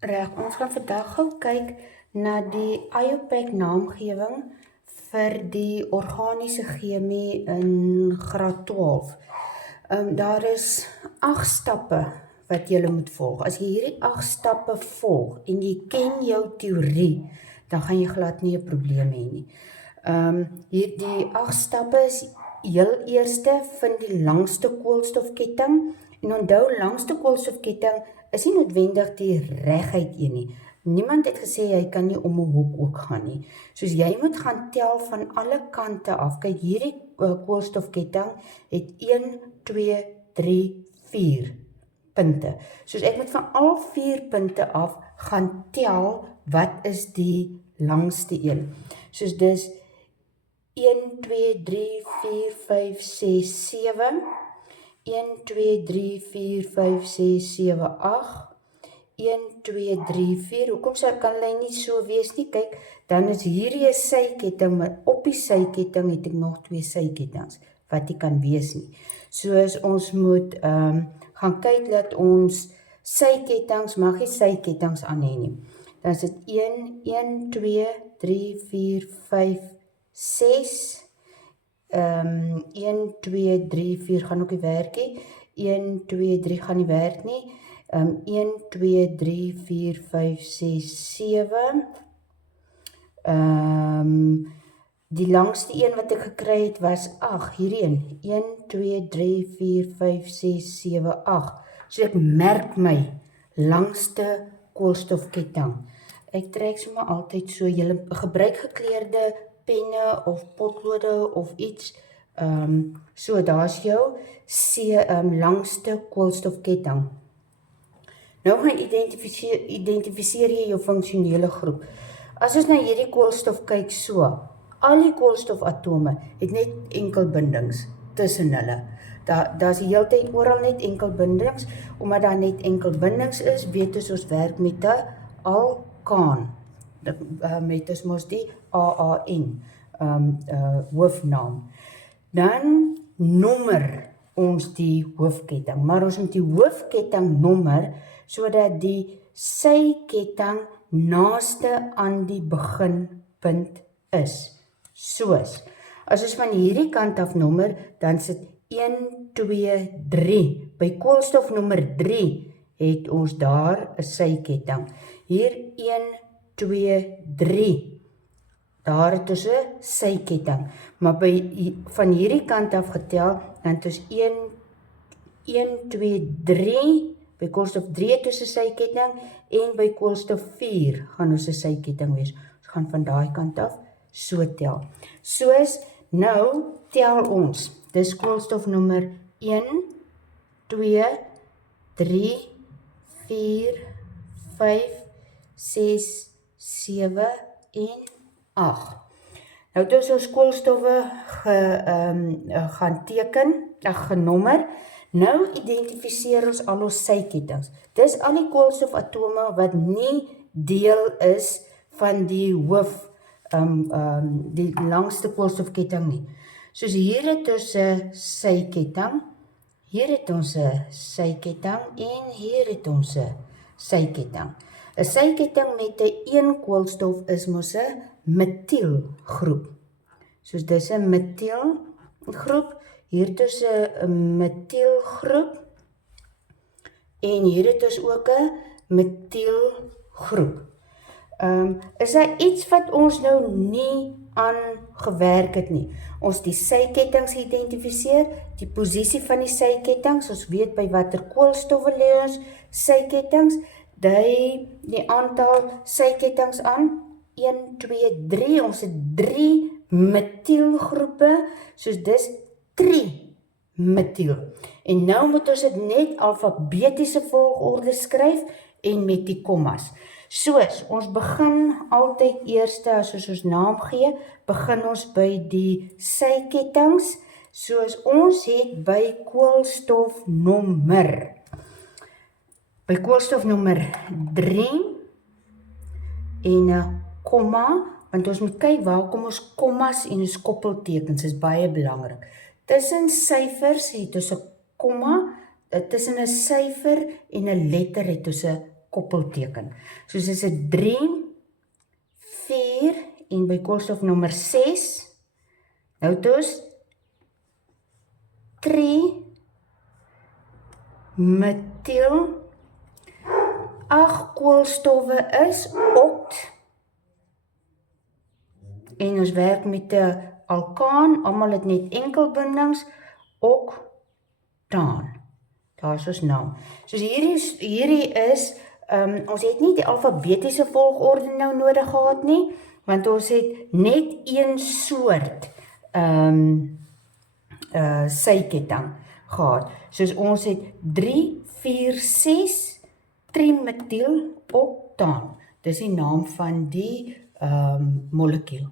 Reg, ons gaan vandag gou kyk na die IUPAC naamgewing vir die organiese chemie in graad 12. Daar is 8 stappe wat jy moet volg. As jy hierdie 8 stappe volg en jy ken jou teorie, dan gaan jy glad nie 'n probleem hê nie. Hierdie 8 stappe is heel eerste vind die langste koolstofketting en onthou langste koolstofketting is nie noodwendig die reguit een nie. Niemand het gesê jy kan nie om 'n hoek ook gaan nie. Soos jy moet gaan tel van alle kante af. Kyk, hierdie koolstofketting het 1, 2, 3, 4 punte. Soos ek moet van al 4 punte af gaan tel wat is die langste een. Soos dis 1, 2, 3, 4, 5, 6, 7. 1, 2, 3, 4, 5, 6, 7, 8. 1, 2, 3, 4. Hoekom kan hulle nie so wees nie? Kyk, dan is hierdie 'n syketting, maar op die syketting het ek nog 2 sykettings wat nie kan wees nie. Soos ons moet gaan kyk dat ons sykettings mag nie sykettings aan hê nie. Dan is dit 1, 2, 3, 4, 5, 6. 1, 2, 3, 4 gaan ook nie werk nie. 1, 2, 3 gaan nie werk nie. 1, 2, 3, 4, 5, 6, 7. Die langste een wat ek gekry het was 8, hierdie een. 1, 2, 3, 4, 5, 6, 7, 8. So ek merk my langste koolstofketting. Ek trek sommer altyd so, jy gebruik gekleurde penne of potlode of iets. So daar's jou langste koolstofketting. Nou gaan identifiseer jy jou funksionele groep. As ons na hierdie koolstof kyk so, al die koolstofatome het net enkelbindings tussen hulle. Daar's die hele tyd oral net enkelbindings, omdat daar net enkelbindings is, weet ons werk met 'n alkaan. Met ons mos die AAN, hoofnaam. Dan nommer ons die hoofketting, maar ons moet die hoofketting nommer, sodat die syketting naaste aan die beginpunt is. Soos, as ons van hierdie kant af nommer, dan sit 1, 2, 3. By koolstof nommer 3 het ons daar 'n syketting. Hier 1, 2, 3. Daar het ons 'n syketting. Maar van hierdie kant af getel, dan het ons 1, 2, 3. By koolstof 3 het ons 'n syketting en by koolstof 4 gaan ons 'n syketting wees. Ons gaan van daai kant af so tel. Soos nou tel ons. Dis koolstof nommer 1, 2, 3, 4, 5, 6, 7 en 8. Nou het ons koolstowwe gaan teken, genommer. Nou identifiseer ons al ons sykettings. Dis al die koolstofatome wat nie deel is van die die langste koolstofketting nie. Soos hier het ons 'n syketting, hier het ons 'n syketting en hier het ons 'n syketting. 'n Syketting met 'n een koolstof is mos 'n metielgroep. Soos dis 'n metielgroep, hier het ons 'n metielgroep en hier het ons ook 'n metielgroep. Is daar iets wat ons nou nie aan gewerk het nie? Ons die sykettings identifiseer, die posisie van die sykettings, ons weet by watter koolstowwe lê ons sykettings, die aantal sykettings aan, 1, 2, 3, ons het 3 metielgroepe, soos dis trimetiel. En nou moet ons dit net alfabetiese volgorde skryf en met die kommas. Soos, ons begin altyd eerste, as ons naam gee, begin ons by die sykettings, soos ons het by koolstofnommer. By koolstofnommer 3 en 'n komma, want ons moet kyk waar kom ons kommas en ons koppeltekens, is baie belangrik. Tussen syfers het ons 'n komma, tussen 'n syfer en 'n letter het ons 'n koppelteken. Soos is dit 3, 4 en by koolstof nommer 6, nou het ons 3-metiel, 8 koolstowwe is okt, en ons werk met 'n alkaan, almal het net enkelbindings, oktaan. Daar is ons naam. Soos hierdie is, ons het nie die alfabetiese volgorde nou nodig gehad nie, want ons het net een soort syketting gehad. Soos ons het 3, 4, 6, trimetiel oktaan. Dis die naam van die molekuul.